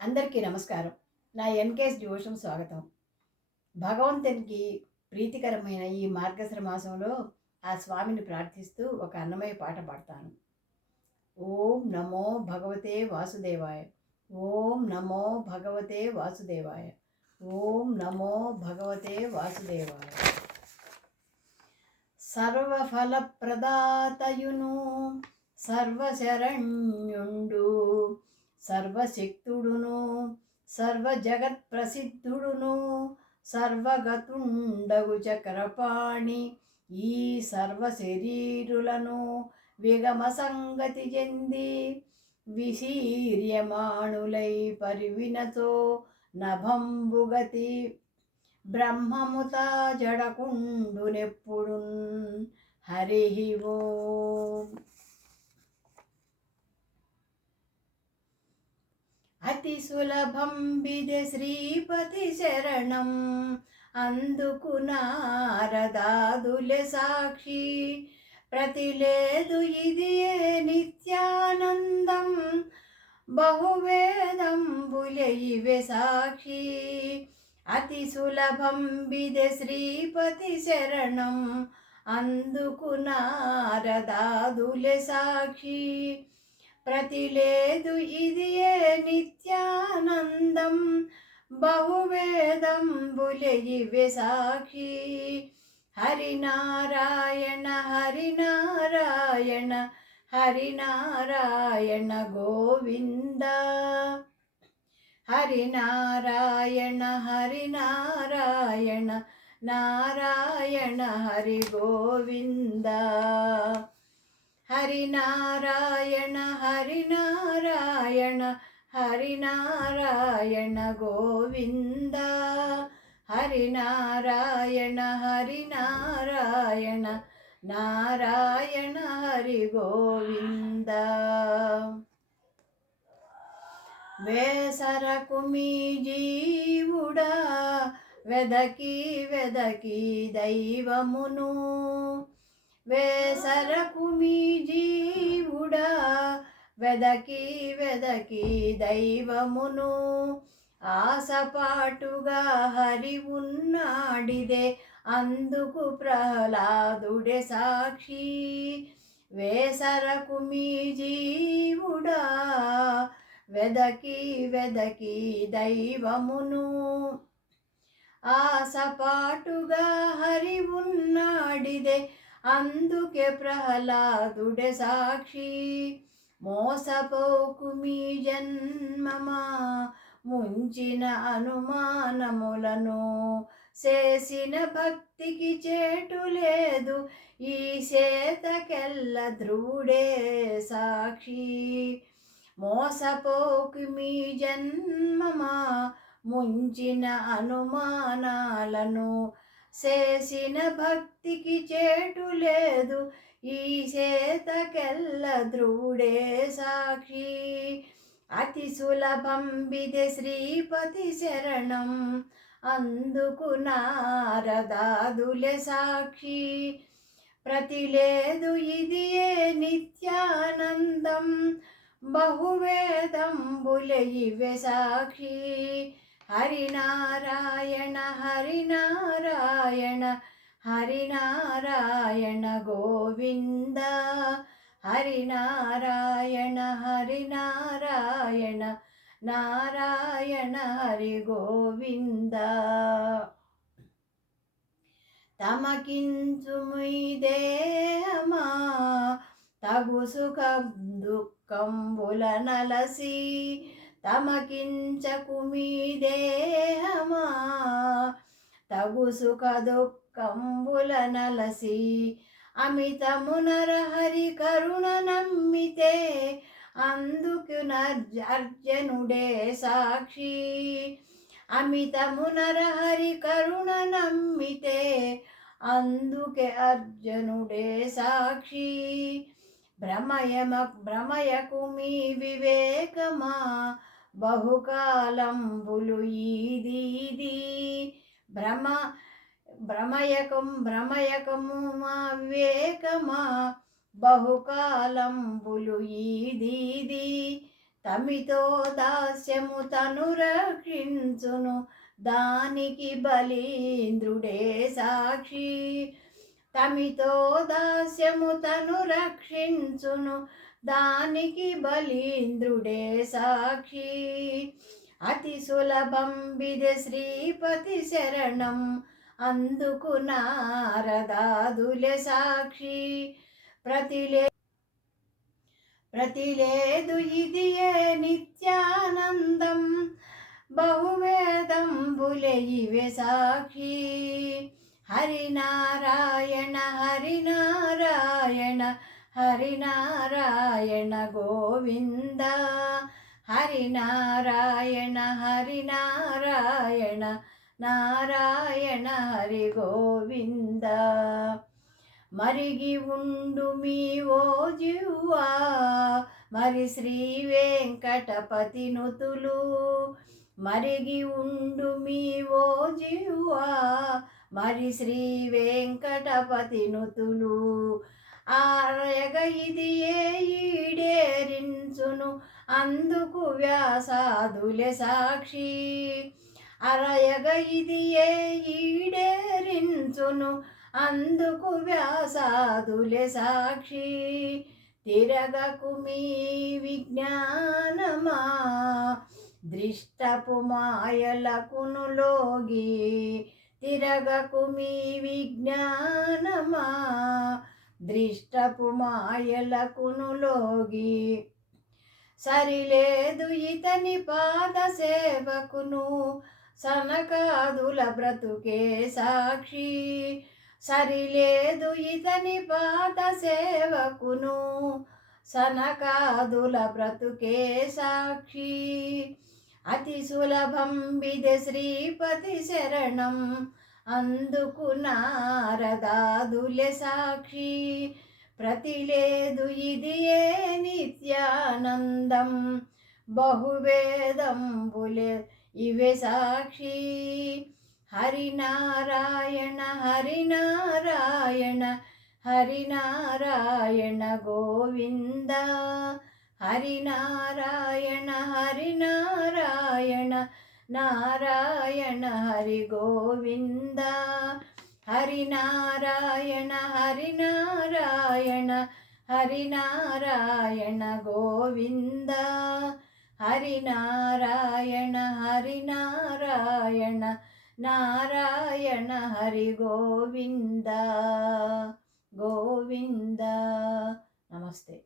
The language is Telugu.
అందరికీ నమస్కారం. నా ఎన్‌కేఎస్ డివోషన్ స్వాగతం. భగవంతునికి ప్రీతికరమైన ఈ మార్గశిర మాసంలో ఆ స్వామిని ప్రార్థిస్తూ ఒక అన్నమయ్య పాట పాడతాను. ఓం నమో భగవతే వాసుదేవాయ. ఓం నమో భగవతే వాసుదేవాయ. ఓం నమో భగవతే వాసుదేవాయ. సర్వఫలప్రదాతయును సర్వశరణ్యుండు సర్వశక్తుడును సర్వజగత్ ప్రసిద్ధుడును సర్వగతుండగు చక్రపాణి ఈ సర్వ శరీరులను విగమ సంగతి చెంది విశీర్యమాణులై పరివినతో నభంబుగతి బ్రహ్మముతా జడకుండునెప్పుడున్. హరి ఓం. అతి సులభం బిదె శ్రీపతి శరణం అందుకు నారదాదులే సాక్షి ప్రతిలేదు ఇది నిత్యానందం బహువేదంబులే ఇవే సాక్షి. అతి సులభం బిదె శ్రీపతి శరణం అందుకు నారదాదులే సాక్షి ప్రతిలేదు ఇది నిత్యానందం బహువేదంబులే ఇవే సాక్షి. హరినారాయణ హరినారాయణ హరినారాయణ గోవింద. హరినారాయణ హరినారాయణ నారాయణ హరి గోవింద. హరినారాయణ హరినారాయణ హరినారాయణ గోవింద. హరినారాయణ హరినారాయణ నారాయణ హరి గోవింద. వేసరకు మీ జీవుడా వెదకి వెదకి దైవమును వేసరకు మీ జీవుడా వెదకి వెదకి దైవమును ఆసపాటుగా హరి ఉన్నాడిదే అందుకు ప్రహ్లాదుడే సాక్షి. వేసరకు మీ జీవుడా వెదకి వెదకి దైవమును ఆసపాటుగా హరి ఉన్నాడిదే అందుకే ప్రహ్లాదుడే సాక్షి. మోసపోకు మీ జన్మమా ముంచిన అనుమానములను చేసిన భక్తికి చేటు లేదు ఈ చేతకెల్ల ధ్రువుడే సాక్షి. మోసపోకు మీ జన్మమా ముంచిన అనుమానాలను చేసిన భక్తికి చేటు లేదు ఈ చేతకెల్ల ధ్రువుడే సాక్షి. అతి సులభం బిదె శ్రీపతి శరణం అందుకు నారదాదులే సాక్షి ప్రతిలేదు ఇది నిత్యానందం బహువేదంబులే ఇవే సాక్షి. హరినారాయణ హరినారాయణ హరినారాయణ గోవింద. హరినారాయణ హరినారాయణ నారాయణ హరి గోవింద. తమకించుమి దేహమా తగు సుఖ దుఃఖంబుల నలసి తమకించకు మీ దేహమా తగు సుఖ దుఃఖంబుల నలసి అమితమునరహరి కరుణ నమ్మితే అందుకు అర్జునుడే సాక్షి. అమితమునరహరి కరుణ నమ్మితే అందుకే అర్జునుడే సాక్షి. భ్రమయకు మీ వివేకమా బహుకాలంబులు ఈదీది భ్రమయకము మా వివేకమా బహుకాలంబులు ఈదీది తమితో దాస్యము తను రక్షించును దానికి బలీంద్రుడే సాక్షి. తమితో దాస్యము తను రక్షించును దానికి బలీంద్రుడే సాక్షి. అతి సులభం బిదె శ్రీపతి శరణం అందుకు నారదాదులే సాక్షి. ప్రతిలేదు ఇది ఏ నిత్యానందం బహువేదంబులే ఇవే సాక్షి. హరినారాయణ హరినారాయణ హరినారాయణ గోవింద. హరినారాయణ హరినారాయణ నారాయణ హరి గోవింద. మరిగి ఉండు మీ ఓ జివ్వా మరి శ్రీ వెంకటపతి నుతులు. మరిగి ఉండు మీ ఓ జివ్వా మరి శ్రీ వెంకటపతి నుతులు. ఆరయగ ఇది ఏ ఈడేరించును అందుకు వ్యాసాదులే సాక్షి. అరయగ ఇది ఏ ఈడేరించును అందుకు వ్యాసాదులే సాక్షి. తిరగకు మీ విజ్ఞానమా దృష్టపు మాయలకును లోగి. తిరగకు మీ విజ్ఞానమా దృష్టపు మాయలకును లోగి. సరిలేదు ఇతని పాద సేవకును సనకాదుల బ్రతుకే సాక్షి. సరిలేదు ఇతని పాద సేవకును సనకాదుల బ్రతుకే సాక్షి. అతి సులభం బిదె శ్రీపతి శరణం అందుకు నారదాదులే సాక్షి. ప్రతిలేదు ఇది ఏ నిత్యానందం బహువేదంబులే ఇవే సాక్షి. హరినారాయణ హరినారాయణ హరినారాయణ గోవింద. హరినారాయణ హరినారాయణ నారాయణ హరి గోవింద. హరినారాయణ హరినారాయణ హరినారాయణ గోవింద. హరినారాయణ హరినారాయణ నారాయణ హరి గోవింద గోవింద. నమస్తే.